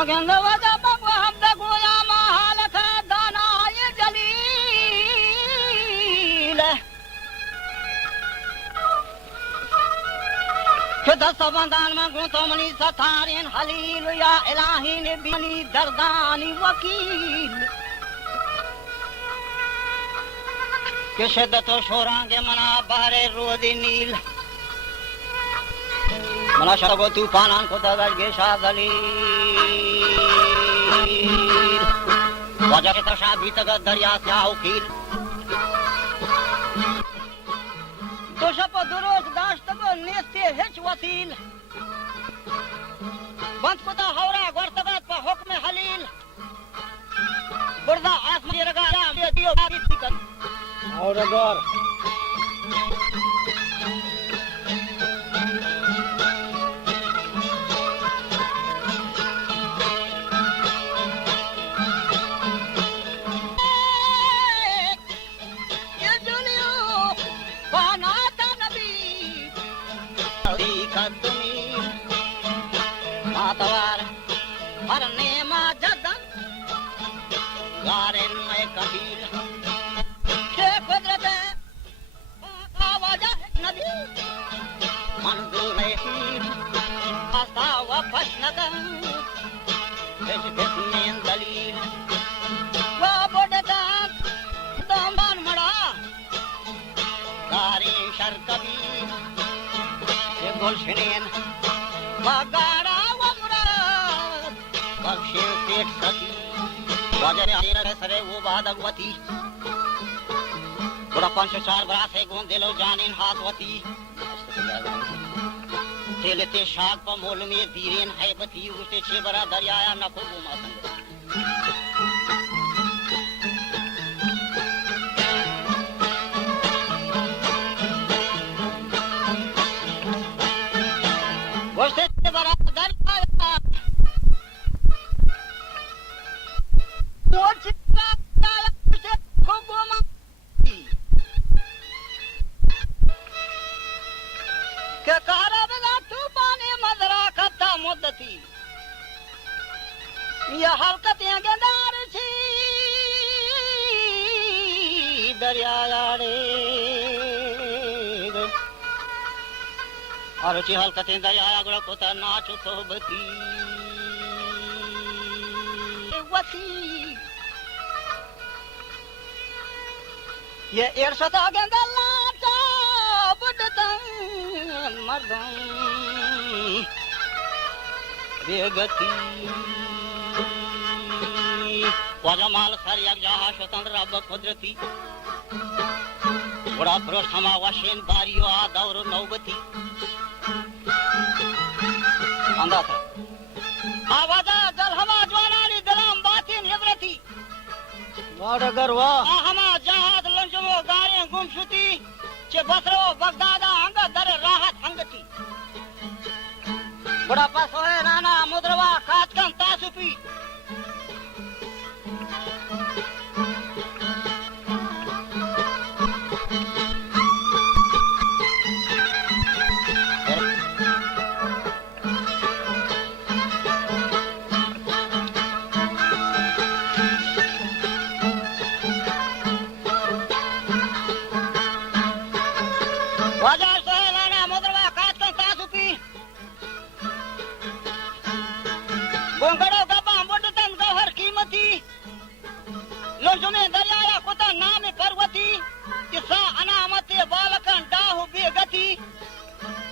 कहंदे वजा बगवा हम दगोया महालत दाना ये जलील के दस्तबंदान में गुतो मनी सथारिन हलील या इलाही ने बिनी दर्दानी वकील के शिद्दत शोरांगे मना बारे रोदी नील मना शरगो तूफानान को दगज गे शादलील वजह के तशा भी तक दरिया स्याह कील दोषप दुरोज दाश्त को नेस्ते हिच वसील बंद कुता हौरा गर्तगत पर हुक्म हलील बुर्दा आसमी रगाया ये दियो बारी दिक्कत और अगर गुलशनेन बगाड़ा वमरात बख्शे पेट सती वजरे आने सरे वो बादगवती बड़ा पंच चार बरासे गों दिलो जानिन हाथवती तेलते शाक पर मोल में दीरेन है बती उसे छे बरा दरियाया नखो गुमा संग हलकते दया गुड़ पुता नाच सोबती वसी ये इरशदा गंदला चा बुडतन मर्दम बेगती वजमाल सरियक जहा स्वतंत्र रब कुदरती बड़ा प्रोत्साहन वशिन बारियो आ दौर नौबती अंदा था आवाजा दल हमा जवानानी दलाम बातिन इबरती वाडगर वा हमा जहाद लंजमो गारे गुमशुती चे बसरो बगदादा अंग दर राहत हंगती बड़ा पास है राना मुद्रवा काचकन तासुपी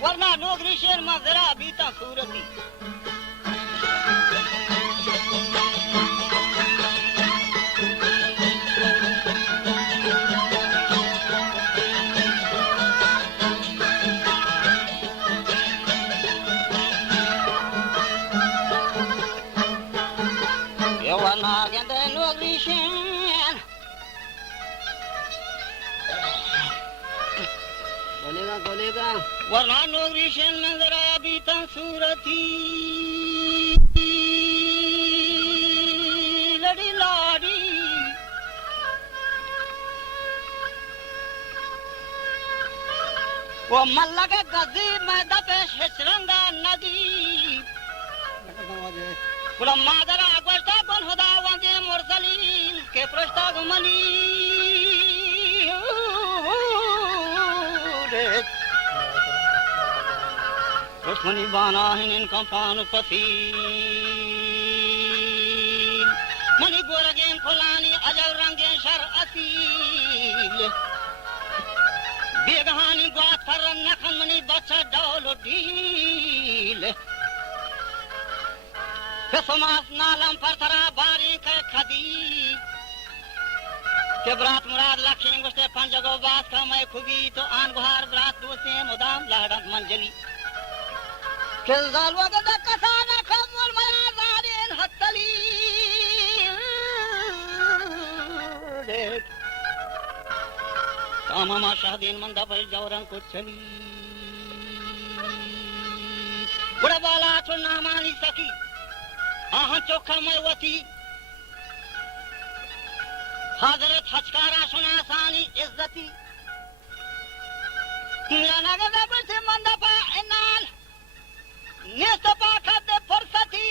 वरना नौकरी शेर में जरा बीता सूरती वरना कहते नौकरी शेर बोलेगा वरना नौकरी शेर में जरा बीता सूरती लड़ी लाड़ी वो मल्लग गजी में दपे शिशरंगा नदी पुला मादरा गोष्टा कोण होदा वंदे मुरसलीन के प्रस्ताग मनी दुश्मनी बाना हिन कंपान पथी मनी गोरगेन खुलानी अजर रंगे शर असील बेगहानी बात कर नखन मनी बच्चा डोलो ढील समास नालम पर तरा बारी के खदी के ब्रात मुराद लक्ष्मी गुस्ते पंजगो बात का मैं खुगी तो आन गुहार ब्रात दोसे मुदाम लहड़न मंजली के जालवा गदा कसाना खमल मया जारेन हत्तली कामा शादीन मंदा पर जवरन को चली बुढ़ा बाला तो ना मानी सकी आहा चोखा में वती हजरत हचकारा सुना सानी इज्जती किया नगदा बसे मंदपा इनाल नेस्तपा खाते फुर्सती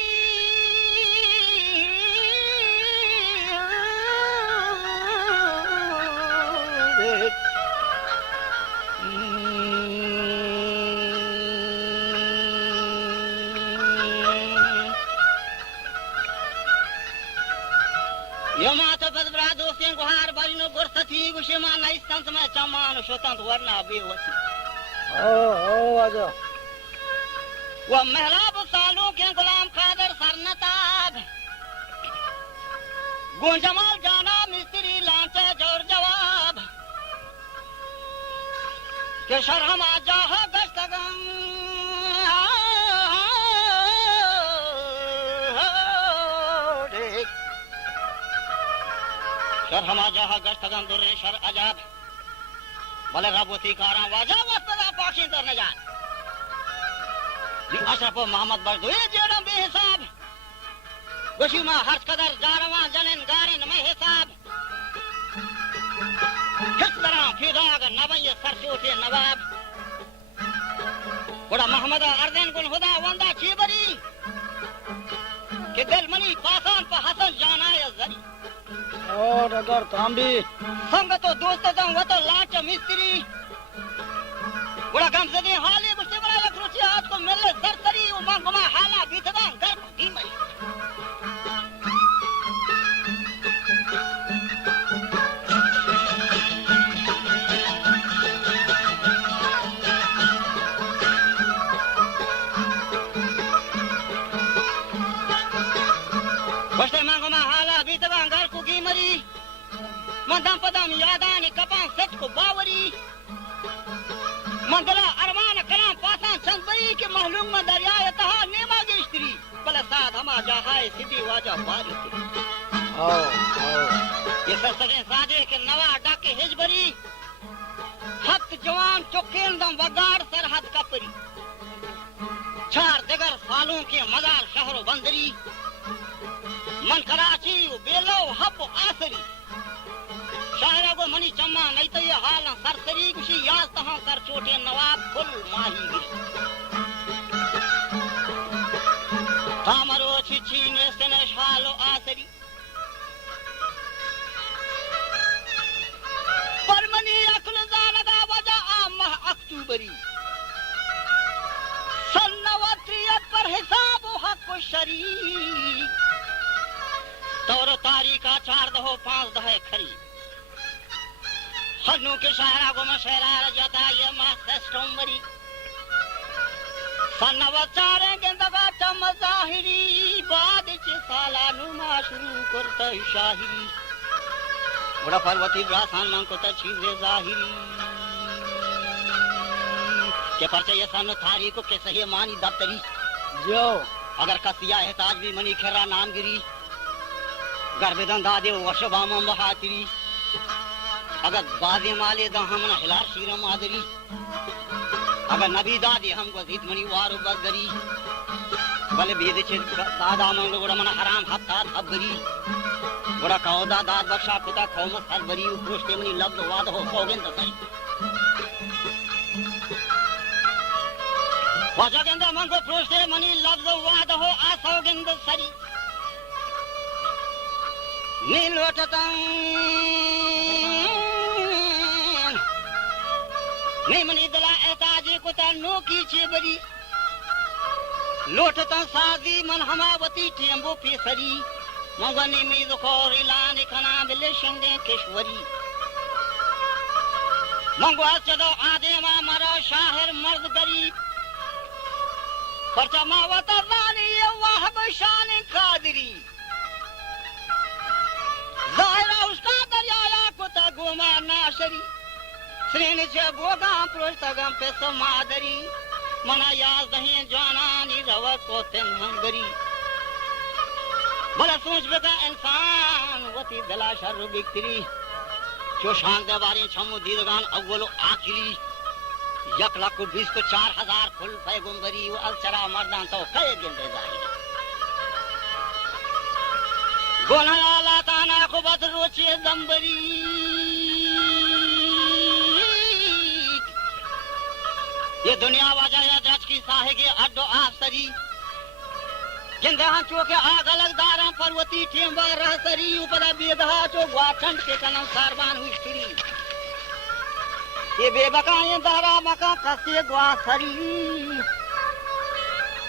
गुहार बारिनो गुरसथी गुशमा नहीं संत में चमान शोतंत वरना बेवसी आजा वो महराब सालों के गुलाम खादर सरनताब गुंजमाल जाना मिस्त्री लांचे जोर जवाब के शरहम आजा है गश्तगम शर हमा जहा गश्तगन दुर्रे शर अजाब भले रबोती कारा वाजा वस्तदा पाखी दर न जान जी अशरफ मोहम्मद बरदोए जेड़म बेहिसाब वशीमा हर्ष कदर जारवा जलन गारिन में हिसाब किस तरह फिराग नवय सरसोटे नवाब बड़ा मोहम्मद अर्दन गुल खुदा वंदा चीबरी के दिल मनी पासान पर हसन जाना या जरी और अगर तांबी संग तो दोस्त दम वो तो लाच मिस्त्री बड़ा गम से हाली मुझसे बड़ा लग रुचि आपको मिले सरसरी उमंग में हाला बीतदा घर की मई बस्ते मांगो में हाला बीतदा घर को की मरी मंदम पदम यादानी कपां सच को बावरी मंगला अरमान कलाम पासान चंदबरी के महलूम में दरिया तहा नेमा की स्त्री पल साथ हमा जहाए सिद्धि वाजा बारी ये ससगे साजे के नवा डाके हिजबरी हक जवान चुकेन दम वगाड़ सरहद कपरी चार दिगर सालों के मजार शहरो बंदरी मन कराची बेलो हब आसरी शायरा को मनी चम्मा नहीं तो ये हाल सरसरी कुछ याद तहां सर चोटे नवाब फुल माही गिरी तामरो छिछी ने सने शालो आसरी परमनी अकुल जानदा वजा आमह अक्टूबरी सन्नवत्रियत पर हिसाब हक शरी तौर तारीखा 4 दहो 5 दहे खरी हन्नू के शायरा को मशहरा रजता ये मास्टमरी सन्नवचारे गेंदगा चम जाहिरी बाद च सालानु मा शुरू करता शाहिरी बड़ा पर्वती ब्रासान मां को त चीजे जाहिरी के परचे ये सन थारी को के सही मानी दफ्तरी जो अगर कसिया है ताज भी मनी खरा नाम गिरी गर्भदन दादे वर्षबाम बहातरी अगर बाजे माले दा हमना हिलार शीरम आदरी अगर नबी दादे हमको जीत मनी वारो बगरी भले बेदे छे दादा मन लोग मन हराम हत्ता हबरी बड़ा कौदा दाद बख्शा पिता कौम सरबरी उपोष्टे मनी लब्ध वाद हो सौगंध सही वजगंद मन को प्रोष्टे मनी लब्ध वाद हो आ सौगंध सरी नीलोटतं नेमनी दला एताजे कुता नोकी चेबरी लोटतं साजी मन हमावती टेंबो पेसरी मंगनी मीद खोरिला निखना बिले शंगे केशवरी मंगवा चदो आदे मा मरा शाहर मर्द गरी परचमा वतलानी वाह बशान कादरी ज़ाहिरा उसका दरिया कुता गोमा नाशरी श्रेणी से गोगा प्रोस्तगम पे समादरी मना याद नहीं जानानी रवा को तेन मंगरी बड़ा सोच बेका इंसान वती दला शर बिक्री जो शान दे बारे छमु दीदगान अव्वलो आखिरी 1,20,000 को 4,000 फुल पैगंबरी वो अलचरा मर्दान तो कई गिनते जाई गोना ला ताना को बद रोचे दंबरी ये दुनिया वाजा या जज की साहे के अड्डो आफसरी जिंदे हाँ चोके आग अलग दारा पर्वती टेंबा रहसरी ऊपरा बेदहा चो ग्वाठंड के कनम सारबान हुई ये बेबका ये दारा मका कसे ग्वासरी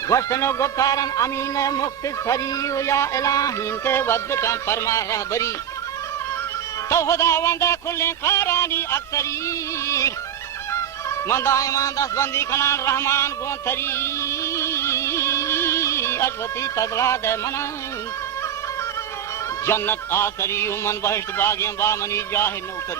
वस्तनो गुप्तारन अमीन मुक्तिसरी या इलाहीन के वद्द का फरमा रहबरी तो खुदा वंदा खुले खारानी अक्सरी मंदा ईमान दस बंदी खनान रहमान गोंथरी अश्वती तदला दे मना जन्नत आसरी उमन बहिष्ट बागियां बामनी जाहे नौकरी